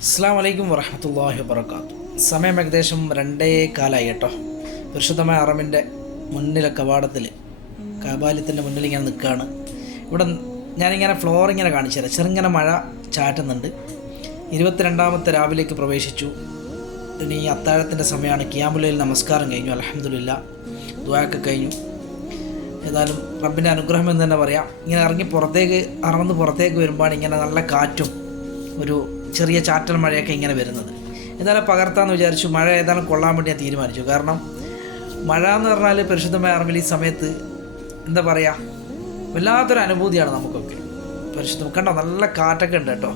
അസ്സാം വലൈക്കും വറഹമത്തല്ലാഹി വാത്തു സമയം ഏകദേശം രണ്ടേ കാലായി കേട്ടോ. പരിശുദ്ധമായ അറമിന്റെ മുന്നിലെ കവാടത്തിൽ കബാലയത്തിന്റെ മുന്നിൽ ഇങ്ങനെ നിൽക്കുകയാണ് ഇവിടെ ഞാനിങ്ങനെ ഫ്ലോർ ഇങ്ങനെ കാണിച്ചു തരാം. ചെറുങ്ങനെ മഴ ചാറ്റുന്നുണ്ട്. ഇരുപത്തിരണ്ടാമത്തെ രാവിലേക്ക് പ്രവേശിച്ചു. ഇനി അത്താഴത്തിന്റെ സമയമാണ്. ക്യാമ്പുലയിൽ നമസ്കാരം കഴിഞ്ഞു. അലഹമില്ല ദ്വായൊക്കെ കഴിഞ്ഞു. ഏതായാലും റബ്ബിന്റെ അനുഗ്രഹം എന്ന് തന്നെ പറയാം. ഇങ്ങനെ ഇറങ്ങി പുറത്തേക്ക് അറന്ന് പുറത്തേക്ക് വരുമ്പോഴാണ് ഇങ്ങനെ നല്ല കാറ്റും ഒരു ചെറിയ ചാറ്റൽ മഴയൊക്കെ ഇങ്ങനെ വരുന്നത്. എന്നാലും പകർത്താമെന്ന് വിചാരിച്ചു മഴ ഏതായാലും കൊള്ളാൻ വേണ്ടി ഞാൻ തീരുമാനിച്ചു. കാരണം മഴ എന്ന് പറഞ്ഞാൽ പരിശുദ്ധമായ അറിവിൽ ഈ സമയത്ത് എന്താ പറയുക വല്ലാത്തൊരു അനുഭൂതിയാണ് നമുക്കൊക്കെ. പരിശുദ്ധം കണ്ടോ നല്ല കാറ്റൊക്കെ ഉണ്ട് കേട്ടോ.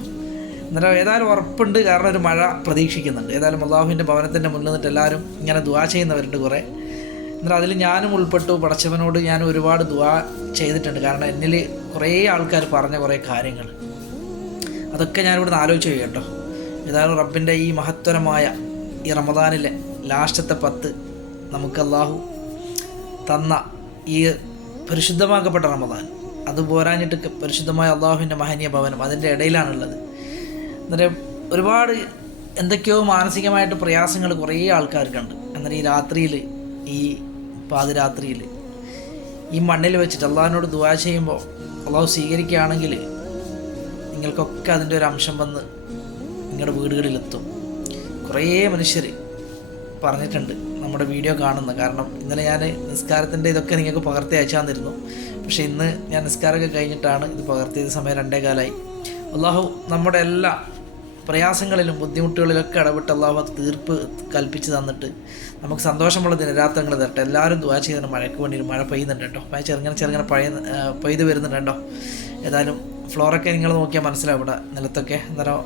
എന്നാലും ഏതായാലും ഉറപ്പുണ്ട്. കാരണം ഒരു മഴ പ്രതീക്ഷിക്കുന്നുണ്ട്. ഏതായാലും അള്ളാഹുവിന്റെ ഭവനത്തിന്റെ മുന്നിൽ നിന്നിട്ട് എല്ലാവരും ഇങ്ങനെ ദുവാ ചെയ്യുന്നവരുണ്ട് കുറേ. എന്നാൽ അതിൽ ഞാനും ഉൾപ്പെട്ടു. പടച്ചവനോട് ഞാൻ ഒരുപാട് ദുവാ ചെയ്തിട്ടുണ്ട്. കാരണം എന്നിൽ കുറേ ആൾക്കാർ പറഞ്ഞ കുറേ കാര്യങ്ങൾ. അതൊക്കെ ഞാനിവിടുന്ന് ആലോചിച്ച് കേട്ടോ. ഏതായാലും റബ്ബിന്റെ ഈ മഹത്തരമായ ഈ റമദാനിലെ ലാസ്റ്റത്തെ പത്ത് നമുക്ക് അള്ളാഹു തന്ന ഈ പരിശുദ്ധമാക്കപ്പെട്ട റമദാൻ അത് പോരാഞ്ഞിട്ട് പരിശുദ്ധമായ അള്ളാഹുവിന്റെ മഹനീയ ഭവനം അതിന്റെ ഇടയിലാണുള്ളത്. അന്നേരം ഒരുപാട് എന്തൊക്കെയോ മാനസികമായിട്ട് പ്രയാസങ്ങൾ കുറേ ആൾക്കാർക്കുണ്ട്. അന്നേരം ഈ രാത്രിയിൽ ഈ പാതിരാത്രിയിൽ ഈ മണ്ണിൽ വെച്ചിട്ട് അള്ളാഹിനോട് ദുവാ ചെയ്യുമ്പോൾ അള്ളാഹു സ്വീകരിക്കുകയാണെങ്കിൽ നിങ്ങൾക്കൊക്കെ അതിന്റെ ഒരു അംശം വന്ന് നിങ്ങളുടെ വീടുകളിലെത്തും. കുറേ മനുഷ്യർ പറഞ്ഞിട്ടുണ്ട് നമ്മുടെ വീഡിയോ കാണുന്ന. കാരണം ഇന്നലെ ഞാൻ നിസ്കാരത്തിന്റെ ഇതൊക്കെ നിങ്ങൾക്ക് പകർത്തി അയച്ചു തന്നിരുന്നു പക്ഷേ ഇന്ന് ഞാൻ നിസ്കാരമൊക്കെ കഴിഞ്ഞിട്ടാണ് ഇത് പകർത്തിയത്. സമയം രണ്ടേ കാലമായി അള്ളാഹു നമ്മുടെ എല്ലാ പ്രയാസങ്ങളിലും ബുദ്ധിമുട്ടുകളിലൊക്കെ ഇടപെട്ട് അള്ളാഹു തീർപ്പ് കൽപ്പിച്ച് തന്നിട്ട് നമുക്ക് സന്തോഷമുള്ള ദിനരാത്രങ്ങൾ തരട്ടെ. എല്ലാവരും ദുവാ ചെയ്തിട്ട് മഴയ്ക്ക് വേണ്ടി മഴ പെയ്യുന്നുണ്ട് കേട്ടോ. മഴ ചെറുങ്ങനെ ചെറുങ്ങനെ പഴയ പെയ്ത് വരുന്നുണ്ട് കേട്ടോ. ഏതായാലും ഫ്ലോറൊക്കെ നിങ്ങൾ നോക്കിയാൽ മനസ്സിലാവും ഇവിടെ നിലത്തൊക്കെ. അന്നേരം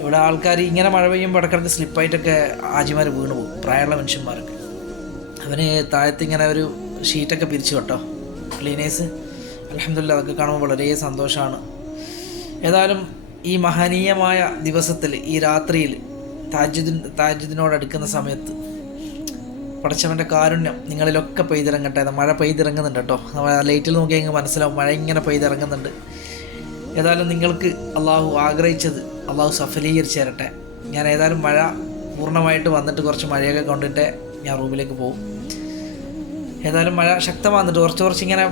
ഇവിടെ ആൾക്കാർ ഇങ്ങനെ മഴ പെയ്യുമ്പോൾ ഇടക്കിടക്ക് സ്ലിപ്പായിട്ടൊക്കെ ആജിമാർ വീണ് പോകും. പ്രായമുള്ള മനുഷ്യന്മാരൊക്കെ. അവന് താഴത്ത് ഇങ്ങനെ ഒരു ഷീറ്റൊക്കെ പിരിച്ചു കേട്ടോ. ക്ലീനേഴ്സ് അലഹമില്ല അതൊക്കെ കാണുമ്പോൾ വളരെ സന്തോഷമാണ് ഏതായാലും ഈ മഹനീയമായ ദിവസത്തിൽ ഈ രാത്രിയിൽ താജുദിൻ അടുക്കുന്ന സമയത്ത് പടച്ചവന്റെ കാരുണ്യം നിങ്ങളിലൊക്കെ പെയ്തിറങ്ങട്ടെ. മഴ പെയ്തിറങ്ങുന്നുണ്ട് കേട്ടോ. നമ്മൾ ലൈറ്റിൽ നോക്കിയാൽ നിങ്ങൾക്ക് മനസ്സിലാവും മഴ ഇങ്ങനെ പെയ്തിറങ്ങുന്നുണ്ട്. ഏതായാലും നിങ്ങൾക്ക് അള്ളാഹു ആഗ്രഹിച്ചത് അള്ളാഹു സഫലീകരിച്ചു തരട്ടെ ഞാൻ ഏതായാലും മഴ പൂർണമായിട്ട് വന്നിട്ട് കുറച്ച് മഴയൊക്കെ കൊണ്ടിട്ട് ഞാൻ റൂമിലേക്ക് പോകും. ഏതായാലും മഴ ശക്തമാകുന്നുണ്ട്. കുറച്ച് കുറച്ച് ഇങ്ങനെ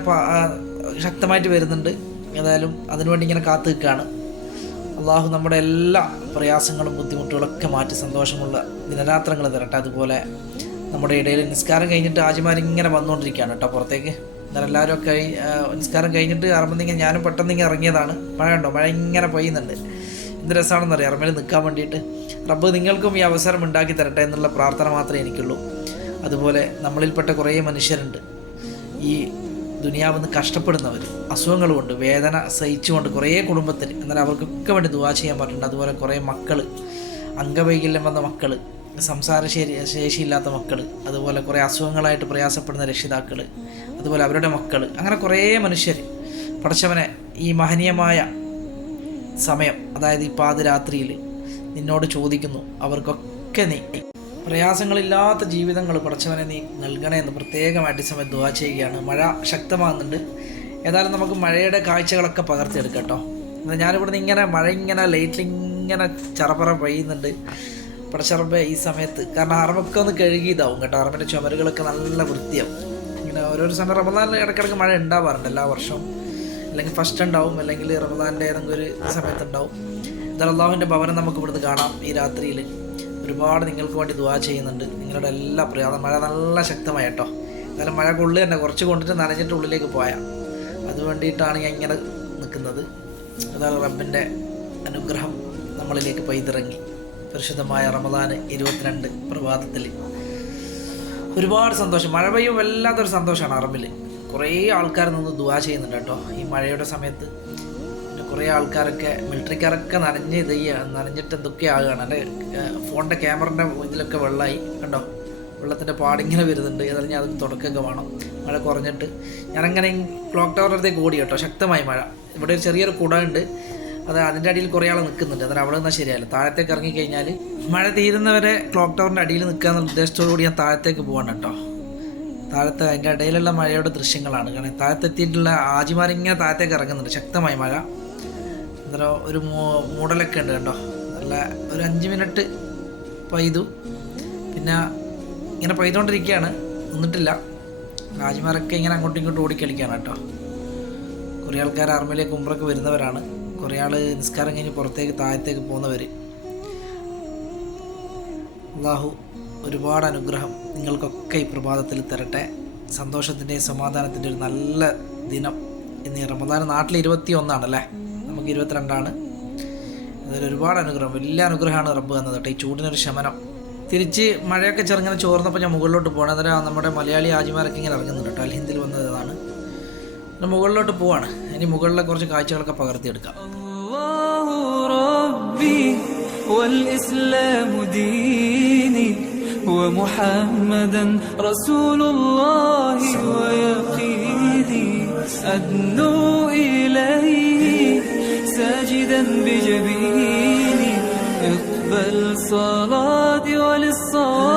ശക്തമായിട്ട് വരുന്നുണ്ട്. ഏതായാലും അതിനുവേണ്ടി ഇങ്ങനെ കാത്തു നിൽക്കുകയാണ്. അള്ളാഹു നമ്മുടെ എല്ലാ പ്രയാസങ്ങളും ബുദ്ധിമുട്ടുകളൊക്കെ മാറ്റി സന്തോഷമുള്ള ദിനരാത്രങ്ങൾ തരട്ടെ. അതുപോലെ നമ്മുടെ ഇടയിൽ നിസ്കാരം കഴിഞ്ഞിട്ട് ആജിമാരിങ്ങനെ വന്നുകൊണ്ടിരിക്കുകയാണ് കേട്ടോ പുറത്തേക്ക്. എന്നാൽ എല്ലാവരും നിസ്കാരം കഴിഞ്ഞിട്ട് ഇറങ്ങുന്നെങ്കിൽ ഞാനും പെട്ടെന്ന് ഇങ്ങനെ ഇറങ്ങിയതാണ്. മഴ ഉണ്ടോ മഴ ഇങ്ങനെ പെയ്യുന്നുണ്ട്. എന്ത് രസമാണെന്നറിയാം ഇറമയിൽ നിൽക്കാൻ വേണ്ടിയിട്ട്. റബ്ബ് നിങ്ങൾക്കും ഈ അവസരം ഉണ്ടാക്കി തരട്ടെ എന്നുള്ള പ്രാർത്ഥന മാത്രമേ എനിക്കുള്ളൂ. അതുപോലെ നമ്മളിൽപ്പെട്ട കുറേ മനുഷ്യരുണ്ട്. ഈ ദുനിയാവെന്ന് കഷ്ടപ്പെടുന്നവർ അസുഖങ്ങൾ കൊണ്ട് വേദന സഹിച്ചുകൊണ്ട് കുറേ കുടുംബത്തിൽ എന്നാൽ അവർക്കൊക്കെ വേണ്ടി ദുവാ ചെയ്യാൻ പറ്റുന്നുണ്ട്. അതുപോലെ കുറേ മക്കൾ അംഗവൈകല്യം വന്ന മക്കൾ സംസാര ശേരി ശേഷിയില്ലാത്ത മക്കൾ അതുപോലെ കുറേ അസുഖങ്ങളായിട്ട് പ്രയാസപ്പെടുന്ന രക്ഷിതാക്കൾ അതുപോലെ അവരുടെ മക്കൾ അങ്ങനെ കുറേ മനുഷ്യർ പടച്ചവനെ ഈ മഹനീയമായ സമയം അതായത് ഈ പാതിരാത്രിയിൽ നിന്നോട് ചോദിക്കുന്നു അവർക്കൊക്കെ നീ പ്രയാസങ്ങളില്ലാത്ത ജീവിതങ്ങൾ പടച്ചവനെ നീ നൽകണേ എന്ന് പ്രത്യേകമായിട്ട് ഈ സമയത്ത് ദുവാ ചെയ്യുകയാണ്. മഴ ശക്തമാകുന്നുണ്ട്. ഏതായാലും നമുക്ക് മഴയുടെ കാഴ്ചകളൊക്കെ പകർത്തിയെടുക്കാം കേട്ടോ. എന്നാൽ ഞാനിവിടുന്ന് ഇങ്ങനെ മഴ ഇങ്ങനെ ലൈറ്റിൽ ഇങ്ങനെ ചറപ്പറ പെയ്യുന്നുണ്ട്. പടച്ചറമ്പ് ഈ സമയത്ത്. കാരണം അറമൊക്കെ ഒന്ന് കഴുകി ഇതാവും കേട്ടോ. അറമ്പിന്റെ ചുമരുകളൊക്കെ നല്ല വൃത്തിയാവും. ഇങ്ങനെ ഓരോരോ സമയം റമദാനിൽ ഇടയ്ക്കിടയ്ക്ക് മഴ ഉണ്ടാവാറുണ്ട് എല്ലാ വർഷവും. അല്ലെങ്കിൽ ഫസ്റ്റ് ഉണ്ടാവും അല്ലെങ്കിൽ റമദാന്റെ ഏതെങ്കിലും ഒരു സമയത്ത് ഉണ്ടാവും. അള്ളാഹുവിന്റെ ഭവനം നമുക്ക് ഇവിടുന്ന് കാണാം ഈ രാത്രിയിൽ. ഒരുപാട് നിങ്ങൾക്ക് വേണ്ടി ദുവാ ചെയ്യുന്നുണ്ട്. നിങ്ങളുടെ എല്ലാ പ്രയാസം മഴ നല്ല ശക്തമായ കേട്ടോ. എന്നാലും മഴ കൊള്ളു തന്നെ കുറച്ച് കൊണ്ടിട്ട് നനഞ്ഞിട്ട് ഉള്ളിലേക്ക് പോയാൽ അത് വേണ്ടിയിട്ടാണ് ഞാൻ ഇങ്ങനെ നിൽക്കുന്നത്. അതാണ് റബ്ബിന്റെ അനുഗ്രഹം നമ്മളിലേക്ക് പെയ്തിറങ്ങി പരിശുദ്ധമായ റമദാന് ഇരുപത്തിരണ്ട് പ്രഭാതത്തിൽ. ഒരുപാട് സന്തോഷം. മഴ പെയ്യും വല്ലാത്തൊരു സന്തോഷമാണ് അറബിൽ കുറേ ആൾക്കാർ നിന്ന് ദുവാ ചെയ്യുന്നുണ്ട് കേട്ടോ. ഈ മഴയുടെ സമയത്ത് പിന്നെ കുറേ ആൾക്കാരൊക്കെ മിലിറ്ററിക്കാരൊക്കെ നനഞ്ഞ് ഇത് നനഞ്ഞിട്ട് എന്തൊക്കെ ആകുകയാണ് എന്റെ ഫോണിന്റെ ക്യാമറന്റെ ഇതിലൊക്കെ വെള്ളമായി കണ്ടോ? വെള്ളത്തിന്റെ പാടിങ്ങനെ വരുന്നുണ്ട്. ഏതായാലും ഞാൻ അതിന് തുടക്കമൊക്കെ വേണം. മഴ കുറഞ്ഞിട്ട്. ഞാനങ്ങനെ ക്ലോക്ക് ടവറിനടുത്തേക്ക് ഓടി കേട്ടോ. ശക്തമായി മഴ. ഇവിടെ ഒരു ചെറിയൊരു കുട ഉണ്ട്. അത് അതിന്റെ അടിയിൽ കുറേ ആൾ നിൽക്കുന്നുണ്ട് അന്നേരം അവിടെ നിന്നാൽ ശരിയല്ല താഴത്തേക്ക് ഇറങ്ങി കഴിഞ്ഞാൽ മഴ തീരുന്നവരെ ക്ലോക്ക് ടവറിന്റെ അടിയിൽ നിൽക്കുക എന്നുള്ള ഉദ്ദേശത്തോടു കൂടി ഞാൻ താഴത്തേക്ക് പോകണം കേട്ടോ. താഴത്തെ അതിന്റെ ഇടയിലുള്ള മഴയുടെ ദൃശ്യങ്ങളാണ്. കാരണം താഴത്തെത്തിയിട്ടുള്ള ആജിമാരിങ്ങനെ താഴത്തേക്ക് ഇറങ്ങുന്നുണ്ട്. ശക്തമായ മഴ. അന്നേരം ഒരു മൂടലൊക്കെ ഉണ്ട് കേട്ടോ. നല്ല ഒരു അഞ്ച് മിനിറ്റ് പെയ്തു. പിന്നെ ഇങ്ങനെ പെയ്തുകൊണ്ടിരിക്കുകയാണ് നിന്നിട്ടില്ല. രാജിമാരൊക്കെ ഇങ്ങനെ അങ്ങോട്ടും ഇങ്ങോട്ടും ഓടിക്കളിക്കുകയാണ് കേട്ടോ. കുറേ ആൾക്കാർ ആർമിയിലേക്ക് ഉമ്രക്ക് വരുന്നവരാണ്. കുറേ ആൾ നിസ്കാരം കഴിഞ്ഞ് പുറത്തേക്ക് താഴത്തേക്ക് പോകുന്നവർ അള്ളാഹു ഒരുപാട് അനുഗ്രഹം നിങ്ങൾക്കൊക്കെ ഈ പ്രഭാതത്തിൽ തരട്ടെ. സന്തോഷത്തിന്റെയും സമാധാനത്തിന്റെ ഒരു നല്ല ദിനം. ഇന്ന് ഈ റമദാൻ നാട്ടിൽ ഇരുപത്തി ഒന്നാണല്ലേ നമുക്ക് ഇരുപത്തിരണ്ടാണ്. അതിൽ ഒരുപാട് അനുഗ്രഹം വലിയ അനുഗ്രഹമാണ് റബ്ബ് തന്നത് കേട്ടോ. ഈ ചൂടിനൊരു ശമനം. തിരിച്ച് മഴയൊക്കെ ചെറുങ്ങനെ ചോർന്നപ്പോൾ ഞാൻ മുകളിലോട്ട് പോകണം അന്നേരം നമ്മുടെ മലയാളി ആജിമാരൊക്കെ ഇങ്ങനെ ഇറങ്ങുന്നുണ്ട് കേട്ടോ. അൽഹിന്ദിൽ വന്നതാണ്. മുകളിലോട്ട് പോവാണ്. ഇനി മുകളിലെ കുറച്ച് കാഴ്ചകളൊക്കെ പകർത്തിയെടുക്കാം الله ربي والإسلام ديني ومحمدا رسول الله ويقيني أدنو إليه ساجدا بجبيني اقبل صلاتي وللصواب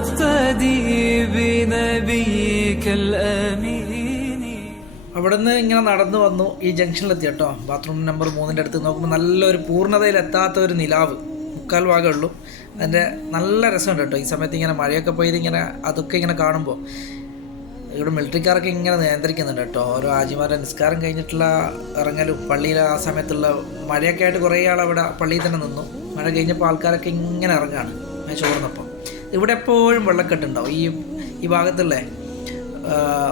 അവിടുന്ന് ഇങ്ങനെ നടന്നു വന്നു ഈ ജംഗ്ഷനിലെത്തി കേട്ടോ. ബാത്റൂം നമ്പർ മൂന്നിന്റെ അടുത്ത് നോക്കുമ്പോൾ നല്ലൊരു പൂർണതയിലെത്താത്ത ഒരു നിലാവ്. മുക്കാൽ ഭാഗമേ ഉള്ളൂ. അതിന്റെ നല്ല രസമുണ്ട് കേട്ടോ. ഈ സമയത്ത് ഇങ്ങനെ മഴയൊക്കെ പെയ്ത് ഇങ്ങനെ അതൊക്കെ ഇങ്ങനെ കാണുമ്പോൾ ഇവിടെ മിലിറ്ററിക്കാരൊക്കെ ഇങ്ങനെ നിയന്ത്രിക്കുന്നുണ്ട് കേട്ടോ. ഓരോ ആജിമാരുടെ നിസ്കാരം കഴിഞ്ഞിട്ടുള്ള ഇറങ്ങലും പള്ളിയിൽ ആ സമയത്തുള്ള മഴയൊക്കെ ആയിട്ട് കുറേ ആൾ അവിടെ പള്ളിയിൽ തന്നെ നിന്നു. മഴ കഴിഞ്ഞപ്പോൾ ആൾക്കാരൊക്കെ ഇങ്ങനെ ഇറങ്ങാണ്. ഞാൻ ചോർന്നപ്പോൾ ഇവിടെ എപ്പോഴും വെള്ളക്കെട്ടുണ്ടാവും ഈ ഈ ഭാഗത്തുള്ളേ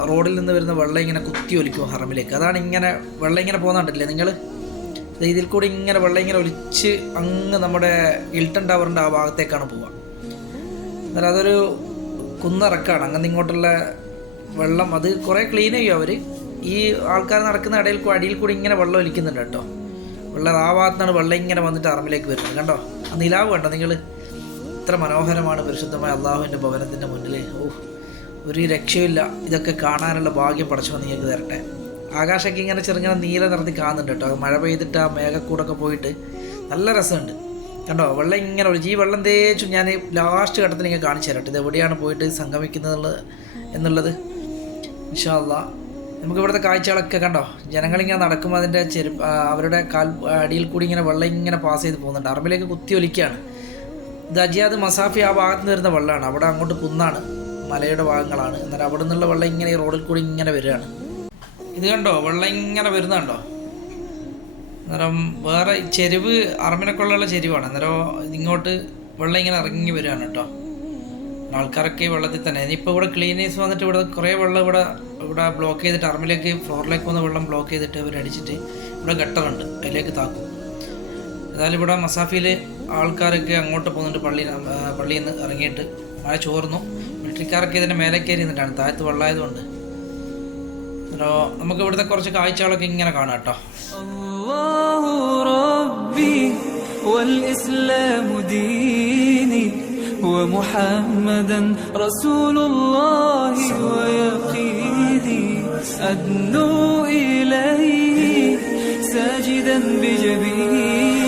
റോഡിൽ നിന്ന് വരുന്ന വെള്ളം ഇങ്ങനെ കുത്തി ഒലിക്കും ഹറമിലേക്ക്. അതാണ് ഇങ്ങനെ വെള്ളം ഇങ്ങനെ പോകുന്നുണ്ടല്ലേ നിങ്ങൾ ഇതിൽ കൂടി ഇങ്ങനെ വെള്ളം ഇങ്ങനെ ഒലിച്ച് അങ്ങ് നമ്മുടെ ഇൽട്ടൺ ടവറിന്റെ ആ ഭാഗത്തേക്കാണ് പോവുക. എന്നാൽ അതൊരു കുന്നിറക്കാണ്. അങ്ങനെ ഇങ്ങോട്ടുള്ള വെള്ളം അത് കുറേ ക്ലീൻ ചെയ്യും അവർ ഈ ആൾക്കാർ നടക്കുന്ന ഇടയിൽ അടിയിൽ കൂടി ഇങ്ങനെ വെള്ളം ഒലിക്കുന്നുണ്ട് കേട്ടോ. വെള്ളം ആ ഭാഗത്താണ് വെള്ളം ഇങ്ങനെ വന്നിട്ട് അറമിലേക്ക് വരുന്നത്. കണ്ടോ? ആ നിലാവ് കണ്ടോ നിങ്ങൾ ഇത്ര മനോഹരമാണ് പരിശുദ്ധമായ അള്ളാഹുവിന്റെ ഭവനത്തിന്റെ മുന്നിൽ ഓഹ് ഒരു രക്ഷയില്ല ഇതൊക്കെ കാണാനുള്ള ഭാഗ്യം പടച്ചോ നിങ്ങൾക്ക് തരട്ടെ. ആകാശമൊക്കെ ഇങ്ങനെ ചെറുങ്ങനെ നീല നിറത്തി കാണുന്നുണ്ട് കേട്ടോ. മഴ പെയ്തിട്ട് ആ മേഘക്കൂടൊക്കെ പോയിട്ട് നല്ല രസമുണ്ട്. കണ്ടോ? വെള്ളം ഇങ്ങനെ ഒഴിച്ച് ഈ വെള്ളം തേച്ചു ഞാൻ ലാസ്റ്റ് ഘട്ടത്തിൽ ഇങ്ങനെ കാണിച്ചു തരട്ടെ ഇത് എവിടെയാണ് പോയിട്ട് സംഗമിക്കുന്നത് എന്നുള്ളത്. ഇൻഷാല്ല നമുക്ക് ഇവിടുത്തെ കാഴ്ചകളൊക്കെ കണ്ടോ? ജനങ്ങളിങ്ങനെ നടക്കുമ്പോൾ അതിന്റെ ചെരു അവരുടെ കാൽ അടിയിൽ കൂടി ഇങ്ങനെ വെള്ളം ഇങ്ങനെ പാസ് ചെയ്ത് പോകുന്നുണ്ട്. അറബിലേക്ക് കുത്തി ഒലിക്കുകയാണ്. ഇത് അജിയാദ് മസാഫി ആ ഭാഗത്ത് നിന്ന് വരുന്ന വെള്ളമാണ്. അവിടെ അങ്ങോട്ട് കുന്നാണ്. മലയുടെ ഭാഗങ്ങളാണ്. എന്നാൽ അവിടെ നിന്നുള്ള വെള്ളം ഇങ്ങനെ റോഡിൽ കൂടി ഇങ്ങനെ വരികയാണ്. ഇത് കണ്ടോ? വെള്ളം ഇങ്ങനെ വരുന്നുണ്ടോ അന്നേരം വേറെ ചെരുവ് അറമിനൊക്കെയുള്ള ചെരുവാണ്. അന്നേരം ഇങ്ങോട്ട് വെള്ളം ഇങ്ങനെ ഇറങ്ങി വരികയാണ് കേട്ടോ. ആൾക്കാരൊക്കെ വെള്ളത്തിൽ തന്നെ. ഇനിയിപ്പോൾ ഇവിടെ ക്ലീനേഴ്സ് വന്നിട്ട് ഇവിടെ കുറേ വെള്ളം ഇവിടെ ഇവിടെ ബ്ലോക്ക് ചെയ്തിട്ട് അറമിലേക്ക് ഫ്ലോറിലേക്ക് വന്ന വെള്ളം ബ്ലോക്ക് ചെയ്തിട്ട് ഇവർ അടിച്ചിട്ട് ഇവിടെ ഗട്ടറുണ്ട് അതിലേക്ക് താക്കും. ഏതായാലും ഇവിടെ മസാഫിയിൽ ആൾക്കാരൊക്കെ അങ്ങോട്ട് പോകുന്നുണ്ട് പള്ളി പള്ളിയിൽ നിന്ന് ഇറങ്ങിയിട്ട് മഴ ചോർന്നു മിലിറ്ററിക്കാരൊക്കെ ഇതിൻ്റെ മേലെ കയറി നിന്നിട്ടാണ് താഴത്ത് വെള്ളമായതുകൊണ്ട് അന്നേരം നമുക്ക് ഇവിടുത്തെ കുറച്ച് കാഴ്ചകളൊക്കെ ഇങ്ങനെ കാണാം കേട്ടോ الله ربي والإسلام ديني ومحمدا رسول الله ويقيني أدنو إليه ساجدا بجبيني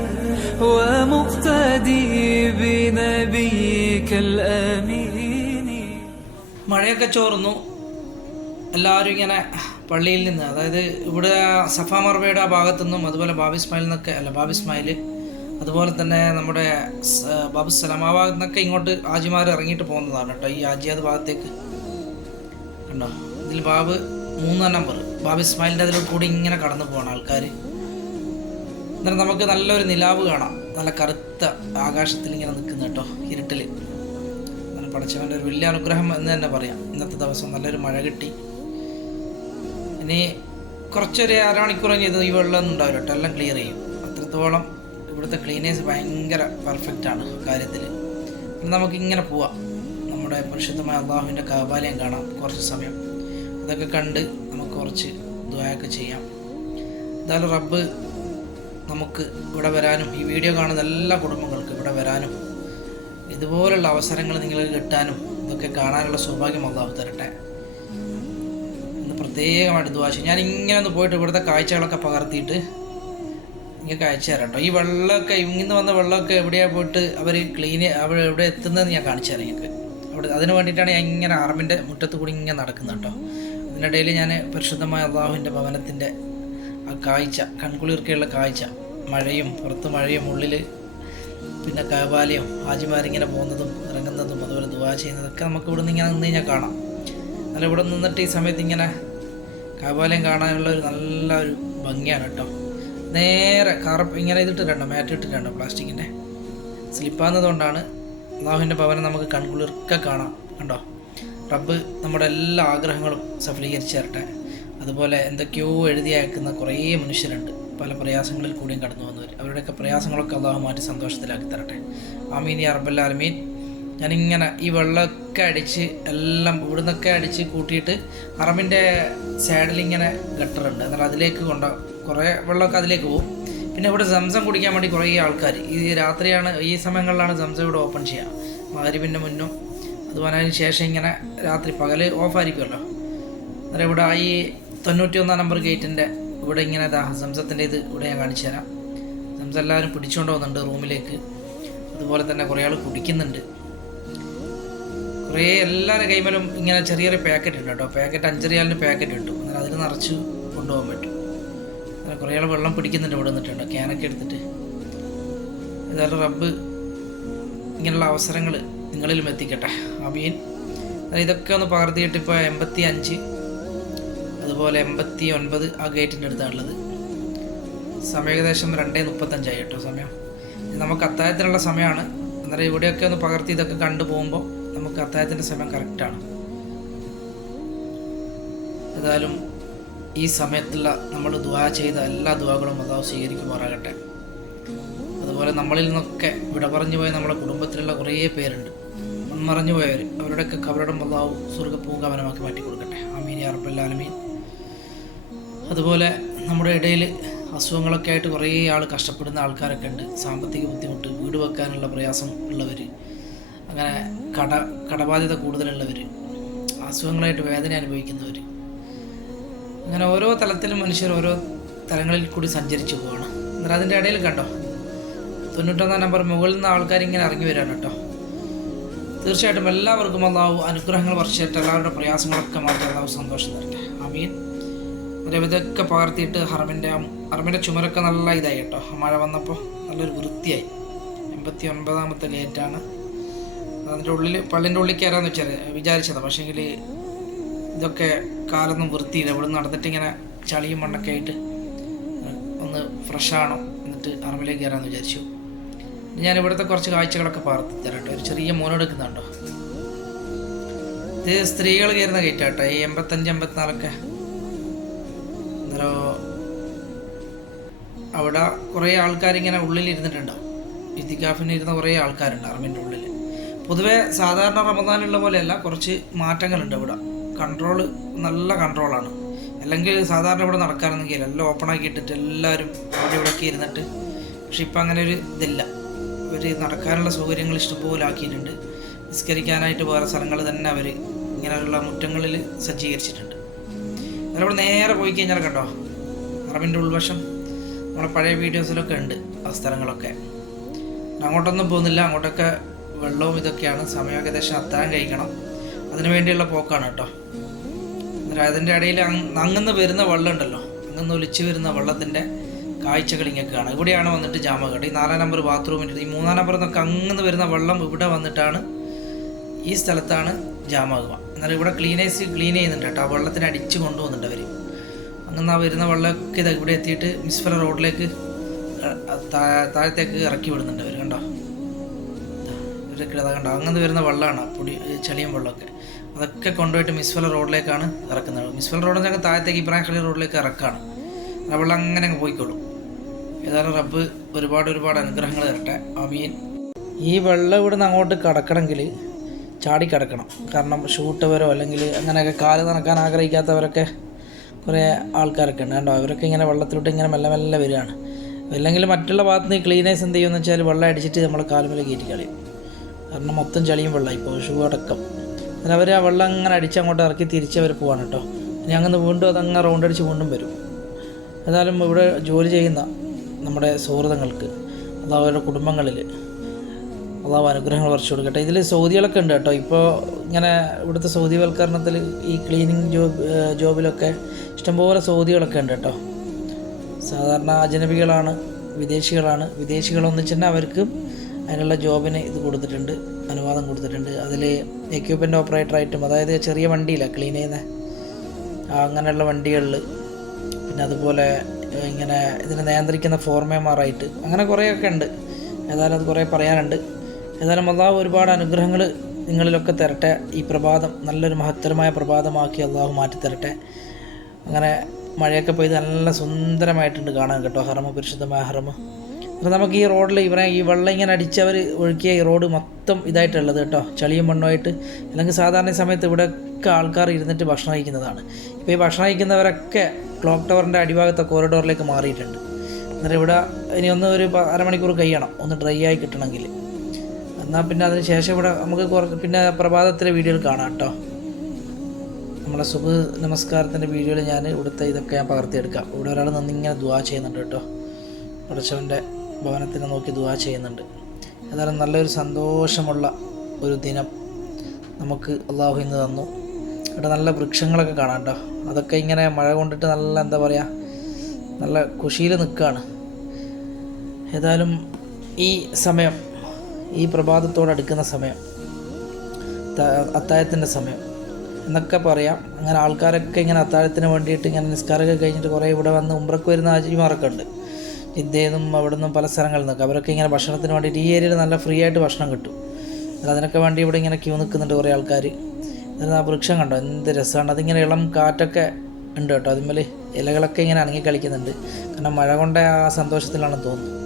ومقتدي بنبيك الآمين മഴയൊക്കെ ചോർന്നു എല്ലാവരും ഇങ്ങനെ പള്ളിയിൽ നിന്ന് അതായത് ഇവിടെ സഫ മർവയുടെ ആ ഭാഗത്തു നിന്നും അതുപോലെ ബാബി ഇസ്മായിൽ നിന്നൊക്കെ അല്ല ബാബി ഇസ്മായിൽ അതുപോലെ തന്നെ നമ്മുടെ സ- ബാബു സലാം ആ ഭാഗത്തു നിന്നൊക്കെ ഇങ്ങോട്ട് ആജിമാർ ഇറങ്ങിയിട്ട് പോകുന്നതാണ് കേട്ടോ ഈ ആജിയാദ് ഭാഗത്തേക്ക് കണ്ടോ ഇതിൽ ബാബ് മൂന്നാം നമ്പർ ബാബു ഇസ്മായിലിൻ്റെ അതിൽ കൂടി ഇങ്ങനെ കടന്നു പോകണം ആൾക്കാർ എന്നിട്ട് നമുക്ക് നല്ലൊരു നിലാവ് കാണാം. നല്ല കറുത്ത ആകാശത്തിൽ ഇങ്ങനെ നിൽക്കുന്ന കേട്ടോ ഇരുട്ടിൽ പഠിച്ചവന്റെ ഒരു വലിയ അനുഗ്രഹം എന്ന് തന്നെ പറയാം. ഇന്നത്തെ ദിവസം നല്ലൊരു മഴ കിട്ടി. ഇനി കുറച്ചൊരു അരമണിക്കൂർ കഴിഞ്ഞ് ഈ വെള്ളം ഉണ്ടാവില്ല കേട്ടോ എല്ലാം ക്ലിയർ ചെയ്യും. അത്രത്തോളം ഇവിടുത്തെ ക്ലീനേഴ്സ് ഭയങ്കര പെർഫെക്റ്റ് ആണ് കാര്യത്തിൽ നമുക്കിങ്ങനെ പോവാം. നമ്മുടെ പരിശുദ്ധമായ അള്ളാഹുവിന്റെ കാബാലയം കാണാം കുറച്ച് സമയം. അതൊക്കെ കണ്ട് നമുക്ക് കുറച്ച് ദ്വായൊക്കെ ചെയ്യാം. എന്തായാലും റബ്ബ് നമുക്ക് ഇവിടെ വരാനും ഈ വീഡിയോ കാണുന്ന എല്ലാ കുടുംബങ്ങൾക്കും ഇവിടെ വരാനും ഇതുപോലുള്ള അവസരങ്ങൾ നിങ്ങൾക്ക് കിട്ടാനും ഇതൊക്കെ കാണാനുള്ള സൗഭാഗ്യം അള്ളാഹു തരട്ടെ. ഇന്ന് പ്രത്യേകമായിട്ട് ദുവാശ ഞാൻ ഇങ്ങനെ ഒന്ന് പോയിട്ട് ഇവിടുത്തെ കാഴ്ചകളൊക്കെ പകർത്തിയിട്ട് നിങ്ങൾക്ക് അയച്ചു തരാം കേട്ടോ. ഈ വെള്ളമൊക്കെ ഇങ്ങനെ വന്ന വെള്ളമൊക്കെ എവിടെയാണ് പോയിട്ട് അവർ ക്ലീൻ അവിടെ എവിടെ എത്തുന്നതെന്ന് ഞാൻ കാണിച്ചു തരാം നിങ്ങൾക്ക് അവിടെ അതിന് വേണ്ടിയിട്ടാണ് ഞാൻ ഇങ്ങനെ ആർമിന്റെ മുറ്റത്ത് കൂടി ഇങ്ങനെ നടക്കുന്നത് കേട്ടോ. അതിനിടയിൽ ഞാൻ പരിശുദ്ധമായ അള്ളാഹുവിന്റെ ഭവനത്തിന്റെ ആ കാഴ്ച കൺകുളിർക്കയുള്ള കാഴ്ച മഴയും പുറത്ത് മഴയും ഉള്ളിൽ പിന്നെ കാബാലയും ഹാജിമാരിങ്ങനെ പോകുന്നതും ഇറങ്ങുന്നതും അതുപോലെ ദുവാ ചെയ്യുന്നതൊക്കെ നമുക്ക് ഇവിടെ നിന്ന് ഇങ്ങനെ നിന്ന് കഴിഞ്ഞാൽ കാണാം. എന്നാൽ ഇവിടെ നിന്നിട്ട് ഈ സമയത്ത് ഇങ്ങനെ കാബാലയം കാണാനുള്ള ഒരു നല്ല ഒരു ഭംഗിയാണ് കേട്ടോ. നേരെ കറപ്പ് ഇങ്ങനെ ഇതിട്ടിട്ടുണ്ടോ മാറ്റ് ഇട്ടിട്ടുണ്ടോ പ്ലാസ്റ്റിക്കിന്റെ? സ്ലിപ്പാകുന്നതുകൊണ്ടാണ് അള്ളാഹുവിന്റെ ഭവനം നമുക്ക് കൺകുളിർക്കെ കാണാം. കണ്ടോ? റബ്ബ് നമ്മുടെ എല്ലാ ആഗ്രഹങ്ങളും സഫലീകരിച്ചു തരട്ടെ. അതുപോലെ എന്തൊക്കെയോ എഴുതി അയക്കുന്ന കുറേ മനുഷ്യരുണ്ട്. പല പ്രയാസങ്ങളിൽ കൂടിയും കടന്നു വന്നവർ. അവരുടെയൊക്കെ പ്രയാസങ്ങളൊക്കെ അള്ളാഹു മാറ്റി സന്തോഷത്തിലാക്കി തരട്ടെ. ആമീൻ ഈ അറബല്ലാലമീൻ ഞാനിങ്ങനെ ഈ വെള്ളമൊക്കെ അടിച്ച് എല്ലാം ഇവിടുന്നൊക്കെ അടിച്ച് കൂട്ടിയിട്ട് അറബിന്റെ സൈഡിൽ ഇങ്ങനെ ഗട്ടറുണ്ട് എന്നാൽ അതിലേക്ക് കൊണ്ട കുറേ വെള്ളമൊക്കെ അതിലേക്ക് പോകും. പിന്നെ ഇവിടെ സംസം കുടിക്കാൻ വേണ്ടി കുറേ ആൾക്കാർ ഈ രാത്രിയാണ് ഈ സമയങ്ങളിലാണ് സംസം ഇവിടെ ഓപ്പൺ ചെയ്യുക മകരിവിന്റെ മുന്നും അതുപോലെ ശേഷം ഇങ്ങനെ രാത്രി പകൽ ഓഫായിരിക്കുമല്ലോ അന്നേരം ഇവിടെ ഈ തൊണ്ണൂറ്റി ഒന്നാം നമ്പർ ഗേറ്റിന്റെ ഇവിടെ ഇങ്ങനെ സംസത്തിന്റെ ഇത് ഇവിടെ ഞാൻ കാണിച്ചു തരാം. സംസം എല്ലാവരും പിടിച്ചുകൊണ്ട് പോകുന്നുണ്ട് റൂമിലേക്ക്. അതുപോലെ തന്നെ കുറേ ആൾ കുടിക്കുന്നുണ്ട്. കുറേ എല്ലാവരുടെ കൈമലും ഇങ്ങനെ ചെറിയ ചെറിയ പാക്കറ്റ് ഉണ്ട് കേട്ടോ. പാക്കറ്റ് അഞ്ചറിയാലിന് പാക്കറ്റ് കിട്ടും. എന്നാൽ അതിൽ നിറച്ച് കൊണ്ടുപോകാൻ പറ്റും. അങ്ങനെ കുറേ ആൾ വെള്ളം പിടിക്കുന്നുണ്ട് ഇവിടെ നിന്നിട്ടുണ്ട്. ക്യാനൊക്കെ എടുത്തിട്ട്. ഏതായാലും റബ്ബ് ഇങ്ങനെയുള്ള അവസരങ്ങൾ നിങ്ങളിലും എത്തിക്കട്ടെ. അമീൻ. ഇതൊക്കെ ഒന്ന് പകർത്തിയിട്ട് ഇപ്പോൾ എൺപത്തി അഞ്ച് അതുപോലെ എൺപത്തി ഒൻപത് ആ ഗേറ്റിന്റെ അടുത്താണുള്ളത്. സമയം ഏകദേശം രണ്ടേ മുപ്പത്തഞ്ചായി കേട്ടോ സമയം. നമുക്ക് അത്താഴത്തിനുള്ള സമയമാണ്. അന്നേരം ഇവിടെയൊക്കെ ഒന്ന് പകർത്തി ഇതൊക്കെ കണ്ടു പോകുമ്പോൾ നമുക്ക് അത്താഴത്തിന്റെ സമയം കറക്റ്റാണ് ഏതായാലും ഈ സമയത്തുള്ള നമ്മൾ ദുവാ ചെയ്ത എല്ലാ ദുവാകളും അതാവ് സ്വീകരിക്കുമാറാകട്ടെ. അതുപോലെ നമ്മളിൽ നിന്നൊക്കെ വിട പറഞ്ഞു പോയ നമ്മുടെ കുടുംബത്തിലുള്ള കുറേ പേരുണ്ട്. മൺമറഞ്ഞു പോയവർ അവരുടെയൊക്കെ കബറിടം അതാവ് സ്വർഗ പൂങ്കാവനമാക്കി മാറ്റി കൊടുക്കട്ടെ അമീൻ അറബല്ലാലമീൻ അതുപോലെ നമ്മുടെ ഇടയിൽ അസുഖങ്ങളൊക്കെ ആയിട്ട് കുറേ ആൾ കഷ്ടപ്പെടുന്ന ആൾക്കാരൊക്കെ ഉണ്ട്. സാമ്പത്തിക ബുദ്ധിമുട്ട് വീട് വെക്കാനുള്ള പ്രയാസം ഉള്ളവർ അങ്ങനെ കട കടബാധ്യത കൂടുതലുള്ളവർ അസുഖങ്ങളായിട്ട് വേദന അനുഭവിക്കുന്നവർ അങ്ങനെ ഓരോ തലത്തിലും മനുഷ്യർ ഓരോ തലങ്ങളിൽ കൂടി സഞ്ചരിച്ചു പോവാണ്. എന്നാൽ അതിന്റെ ഇടയിൽ കണ്ടോ? തൊണ്ണൂറ്റൊന്നാം നമ്പർ മുകളിൽ നിന്ന് ആൾക്കാർ ഇങ്ങനെ ഇറങ്ങി വരാണ് കേട്ടോ. തീർച്ചയായിട്ടും എല്ലാവർക്കും അള്ളാഹു അനുഗ്രഹങ്ങൾ വർഷിച്ചിട്ട് എല്ലാവരുടെ പ്രയാസങ്ങളൊക്കെ മാറ്റി സന്തോഷം തരട്ടെ. അമീൻ അന്നേരം ഇതൊക്കെ പകർത്തിയിട്ട് ഹർമിന്റെ ഹർമിന്റെ ചുമരൊക്കെ നല്ല ഇതായി കേട്ടോ. മഴ വന്നപ്പോൾ നല്ലൊരു വൃത്തിയായി. എൺപത്തി ഒൻപതാമത്തെ ഗേറ്റാണ് അതിന്റെ ഉള്ളിൽ പള്ളിന്റെ ഉള്ളിൽ കയറാമെന്ന് വെച്ചാൽ വിചാരിച്ചതാണ് പക്ഷേങ്കിൽ ഇതൊക്കെ കാലൊന്നും വൃത്തിയില്ല. ഇവിടെ നടന്നിട്ട് ഇങ്ങനെ ചളിയും മണ്ണൊക്കെ ആയിട്ട് ഒന്ന് ഫ്രഷാണോ എന്നിട്ട് ഹർമിലേക്ക് കയറാമെന്ന് വിചാരിച്ചു. ഞാൻ ഇവിടുത്തെ കുറച്ച് കാഴ്ചകളൊക്കെ പകർത്തി തരട്ടെ ഒരു ചെറിയ മോനെടുക്കുന്നുണ്ടോ ഇത് സ്ത്രീകൾ കയറുന്ന കയറ്റാട്ടോ ഈ എൺപത്തഞ്ച് എൺപത്തിനാലൊക്കെ. അന്നേരം അവിടെ കുറേ ആൾക്കാരിങ്ങനെ ഇത്തിക്കാഫിന് ഇരുന്ന കുറേ ആൾക്കാരുണ്ട് അറമിന്റെ ഉള്ളിൽ പൊതുവേ സാധാരണ റമദാനുള്ള പോലെയല്ല കുറച്ച് മാറ്റങ്ങളുണ്ട് ഇവിടെ. കൺട്രോൾ നല്ല കൺട്രോളാണ് അല്ലെങ്കിൽ സാധാരണ ഇവിടെ നടക്കാനൊന്നും എല്ലാം ഓപ്പൺ ആക്കി ഇട്ടിട്ട് എല്ലാവരും അവിടെ ഇവിടെയൊക്കെ ഇരുന്നിട്ട് പക്ഷെ ഇപ്പം അങ്ങനെ ഒരു ഇതില്ല. ഇവർ നടക്കാനുള്ള സൗകര്യങ്ങൾ ഇഷ്ടംപോലെ ആക്കിയിട്ടുണ്ട്. നിസ്കരിക്കാനായിട്ട് വേറെ സ്ഥലങ്ങൾ തന്നെ അവർ ഇങ്ങനെയുള്ള മുറ്റങ്ങളിൽ സജ്ജീകരിച്ചിട്ടുണ്ട്. ഇവിടെ നേരെ പോയി കഴിഞ്ഞാൽ കണ്ടോ? അറബിന്റെ ഉൾവശം. നമ്മുടെ പഴയ വീഡിയോസിലൊക്കെ ഉണ്ട് ആ സ്ഥലങ്ങളൊക്കെ. അങ്ങോട്ടൊന്നും പോകുന്നില്ല. അങ്ങോട്ടൊക്കെ വെള്ളവും ഇതൊക്കെയാണ്. സമയം ഏകദേശം അത്താൻ കഴിക്കണം. അതിനു വേണ്ടിയുള്ള പോക്കാണ് കേട്ടോ. അതിന്റെ ഇടയിൽ അങ്ങന്ന് വരുന്ന വെള്ളം ഉണ്ടല്ലോ അങ്ങന്ന് ഒലിച്ച് വരുന്ന വെള്ളത്തിന്റെ കാഴ്ചകൾ ഇങ്ങനെയൊക്കെയാണ് ഇവിടെയാണ് വന്നിട്ട് ജാമകട. ഈ നാലാം നമ്പർ ബാത്റൂമിന്റെ ഈ മൂന്നാം നമ്പർ നിന്നൊക്കെ അങ്ങന്ന് വരുന്ന വെള്ളം ഇവിടെ വന്നിട്ടാണ് ഈ സ്ഥലത്താണ് ജാമാകുക എന്നാൽ ഇവിടെ ക്ലീനേഴ്സ് ക്ലീൻ ചെയ്യുന്നുണ്ട് കേട്ടോ. വെള്ളത്തിന് അടിച്ച് കൊണ്ടുപോകുന്നുണ്ട് അവർ അങ്ങനെ ആ വരുന്ന വെള്ളമൊക്കെ ഇതാ ഇവിടെ എത്തിയിട്ട് മിസ്ഫല റോഡിലേക്ക് താഴത്തേക്ക് ഇറക്കി വിടുന്നുണ്ട് അവർ കണ്ടോ? ഇവരൊക്കെ ഇതാ കണ്ടോ? അങ്ങനെ വരുന്ന വെള്ളമാണ് പൊടി ചളിയും വെള്ളമൊക്കെ. അതൊക്കെ കൊണ്ടുപോയിട്ട് മിസ്ഫല റോഡിലേക്കാണ് ഇറക്കുന്നത്. മിസ്ഫല റോഡിൽ ഞങ്ങൾ താഴത്തേക്ക് ഇബ്രാഹിം ഖലീൽ റോഡിലേക്ക് ഇറക്കാണ്. ആ വെള്ളം അങ്ങനെ അങ്ങ് പോയിക്കോളും. ഏതായാലും റബ്ബ് ഒരുപാട് ഒരുപാട് അനുഗ്രഹങ്ങൾ തരട്ടെ. അമീൻ ഈ വെള്ളം ഇവിടുന്ന് അങ്ങോട്ട് കടക്കണമെങ്കിൽ ചാടി കിടക്കണം കാരണം ഷൂട്ടവരോ അല്ലെങ്കിൽ അങ്ങനെയൊക്കെ കാൽ നടക്കാൻ ആഗ്രഹിക്കാത്തവരൊക്കെ കുറേ ആൾക്കാരൊക്കെ ഉണ്ട്. കണ്ടോ? അവരൊക്കെ ഇങ്ങനെ വെള്ളത്തിലോട്ട് ഇങ്ങനെ മെല്ലെ മെല്ലെ വരികയാണ്. അല്ലെങ്കിൽ മറ്റുള്ള ഭാഗത്ത് നിന്ന് ക്ലീനേഴ്സ് എന്ത് ചെയ്യുമെന്ന് വെച്ചാൽ വെള്ളം അടിച്ചിട്ട് നമ്മൾ കാലുമേലെ കയറ്റി കളയും. കാരണം മൊത്തം ചളിയും വെള്ളം ഇപ്പോൾ ഷൂ അടക്കം. എന്നാൽ അവർ ആ വെള്ളം അങ്ങനെ അടിച്ച് അങ്ങോട്ട് ഇറക്കി തിരിച്ച് അവർ പോവാണ് കേട്ടോ. ഇനി അങ്ങനെ വീണ്ടും അതങ്ങ് റൗണ്ട് അടിച്ച് വീണ്ടും വരും. എന്നാലും ഇവിടെ ജോലി ചെയ്യുന്ന നമ്മുടെ സുഹൃത്തുക്കൾക്ക് അത് അവരുടെ കുടുംബങ്ങളിൽ അള്ളാഹു അനുഗ്രഹങ്ങൾ വർഷം കൊടുക്കട്ടെ. ഇതിൽ സൗദികളൊക്കെ ഉണ്ട് കേട്ടോ. ഇപ്പോൾ ഇങ്ങനെ ഇവിടുത്തെ സൗദിവൽക്കരണത്തിൽ ഈ ക്ലീനിങ് ജോബ് ജോബിലൊക്കെ ഇഷ്ടംപോലെ സൗദികളൊക്കെ ഉണ്ട് കേട്ടോ. സാധാരണ അജനബികളാണ് വിദേശികളാണ്. വിദേശികളൊന്നിച്ച് അവർക്ക് അതിനുള്ള ജോബിന് ഇത് കൊടുത്തിട്ടുണ്ട് അനുവാദം കൊടുത്തിട്ടുണ്ട്. അതിൽ എക്യുപ്മെന്റ് ഓപ്പറേറ്ററായിട്ടും അതായത് ചെറിയ വണ്ടിയിലാണ് ക്ലീൻ ചെയ്യുന്ന അങ്ങനെയുള്ള വണ്ടികളിൽ പിന്നെ അതുപോലെ ഇങ്ങനെ ഇതിനെ നിയന്ത്രിക്കുന്ന ഫോർമേമാറായിട്ട് അങ്ങനെ കുറേയൊക്കെ ഉണ്ട്. ഏതായാലും അത് കുറേ പറയാനുണ്ട്. ഏതായാലും അള്ളാഹു ഒരുപാട് അനുഗ്രഹങ്ങൾ നിങ്ങളിലൊക്കെ തരട്ടെ. ഈ പ്രഭാതം നല്ലൊരു മഹത്തരമായ പ്രഭാതമാക്കി അള്ളാഹു മാറ്റി തരട്ടെ അങ്ങനെ മഴയൊക്കെ പെയ്ത് നല്ല സുന്ദരമായിട്ടുണ്ട് കാണാൻ കേട്ടോ ഹറമ പരിശുദ്ധമായ ഹറമ അപ്പോൾ നമുക്ക് ഈ റോഡിൽ ഇവരെ ഈ വെള്ളം ഇങ്ങനെ അടിച്ചവർ ഒഴുക്കിയ ഈ റോഡ് മൊത്തം ഇതായിട്ടുള്ളത് കേട്ടോ ചളിയും മണ്ണുമായിട്ട്. അല്ലെങ്കിൽ സാധാരണ സമയത്ത് ഇവിടെയൊക്കെ ആൾക്കാർ ഇരുന്നിട്ട് ഭക്ഷണം കഴിക്കുന്നതാണ്. ഇപ്പോൾ ഈ ഭക്ഷണം കഴിക്കുന്നവരൊക്കെ ക്ലോക്ക് ടവറിന്റെ അടിഭാഗത്തെ കോറിഡോറിലേക്ക് മാറിയിട്ടുണ്ട്. എന്നിട്ട് ഇവിടെ ഇനി ഒന്ന് ഒരു അരമണിക്കൂർ കഴിയണം ഒന്ന് ഡ്രൈ ആയി കിട്ടണമെങ്കിൽ. എന്നാൽ പിന്നെ അതിന് ശേഷം ഇവിടെ നമുക്ക് കുറച്ച് പിന്നെ പ്രഭാതത്തിലെ വീഡിയോയിൽ കാണാം കേട്ടോ. നമ്മളെ സുബ് നമസ്കാരത്തിന്റെ വീഡിയോയിൽ ഞാൻ ഇവിടുത്തെ ഇതൊക്കെ ഞാൻ പകർത്തിയെടുക്കാം. ഇവിടെ ഒരാൾ നിന്നിങ്ങനെ ദുവാ ചെയ്യുന്നുണ്ട് കേട്ടോ. പഠിച്ചവന്റെ ഭവനത്തിനെ നോക്കി ദുവാ ചെയ്യുന്നുണ്ട്. ഏതായാലും നല്ലൊരു സന്തോഷമുള്ള ഒരു ദിനം നമുക്ക് അള്ളാഹു ഇന്ന് തന്നു. ഇവിടെ നല്ല വൃക്ഷങ്ങളൊക്കെ കാണാം കേട്ടോ. അതൊക്കെ ഇങ്ങനെ മഴ കൊണ്ടിട്ട് നല്ല എന്താ പറയുക നല്ല കുഷിയിൽ നിൽക്കുകയാണ് ഏതായാലും ഈ സമയം ഈ പ്രഭാതത്തോടടുക്കുന്ന സമയം. അത്താഴത്തിന്റെ സമയം. എന്നൊക്കെ പറയാം. അങ്ങനെ ആൾക്കാരൊക്കെ ഇങ്ങനെ അത്താഴത്തിന് വേണ്ടിയിട്ട് ഇങ്ങനെ നിസ്കാരമൊക്കെ കഴിഞ്ഞിട്ട് കുറേ ഇവിടെ വന്ന് ഉമ്പ്രക്ക് വരുന്ന ആജിമാരൊക്കെ ഉണ്ട്. ജിദ്ദയിൽ അവിടെ നിന്നും പല സ്ഥലങ്ങളിൽ നിന്നൊക്കെ അവരൊക്കെ ഇങ്ങനെ ഭക്ഷണത്തിന് വേണ്ടിയിട്ട് ഈ ഏരിയയിൽ നല്ല ഫ്രീ ആയിട്ട് ഭക്ഷണം കിട്ടും. എന്നാൽ അതിനൊക്കെ വേണ്ടി ഇവിടെ ഇങ്ങനെ ക്യൂ നിൽക്കുന്നുണ്ട് കുറേ ആൾക്കാർ എന്നിട്ട് ആ വൃക്ഷം കണ്ടോ? എന്ത് രസമാണ്. അതിങ്ങനെ ഇളം കാറ്റൊക്കെ ഉണ്ട് കേട്ടോ. അതിന്മേൽ ഇലകളൊക്കെ ഇങ്ങനെ അണങ്ങി കളിക്കുന്നുണ്ട്. കാരണം മഴ കൊണ്ട ആ സന്തോഷത്തിലാണെന്ന് തോന്നുന്നു.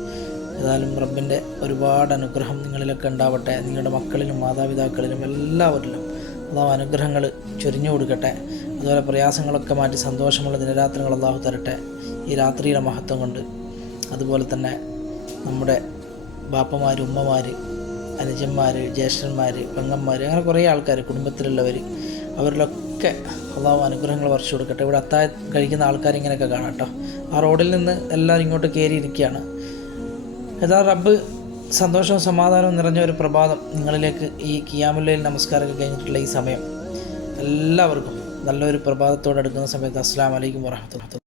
ഏതായാലും റബ്ബിന്റെ ഒരുപാട് അനുഗ്രഹം നിങ്ങളിലൊക്കെ ഉണ്ടാവട്ടെ. നിങ്ങളുടെ മക്കളിലും മാതാപിതാക്കളിലും എല്ലാവരിലും അള്ളാഹു അനുഗ്രഹങ്ങൾ ചൊരിഞ്ഞു കൊടുക്കട്ടെ. അതുപോലെ പ്രയാസങ്ങളൊക്കെ മാറ്റി സന്തോഷമുള്ള ദിനരാത്രങ്ങൾ അള്ളാഹു തരട്ടെ. ഈ രാത്രിയുടെ മഹത്വം കൊണ്ട്. അതുപോലെ തന്നെ നമ്മുടെ ബാപ്പമാർ ഉമ്മമാർ അനുജന്മാർ ജ്യേഷ്ഠന്മാർ പെങ്ങന്മാർ അങ്ങനെ കുറേ ആൾക്കാർ കുടുംബത്തിലുള്ളവർ അവരിലൊക്കെ അള്ളാഹു അനുഗ്രഹങ്ങൾ വർഷം കൊടുക്കട്ടെ. ഇവിടെ അത്താഴ കഴിക്കുന്ന ആൾക്കാരിങ്ങനെയൊക്കെ കാണാം കേട്ടോ. ആ റോഡിൽ നിന്ന് എല്ലാവരും ഇങ്ങോട്ട് കയറിയിരിക്കുകയാണ്. യഥാ റബ്ബ് സന്തോഷവും സമാധാനവും നിറഞ്ഞ ഒരു പ്രഭാതം നിങ്ങളിലേക്ക് ഈ കിയാമുല്ലയിൽ നമസ്കാരം കഴിഞ്ഞിട്ടുള്ള ഈ സമയം. എല്ലാവർക്കും നല്ലൊരു പ്രഭാതത്തോടെ അടുക്കുന്ന സമയത്ത് അസ്സാം വലൈക്കും വാഹമത്തുള്ള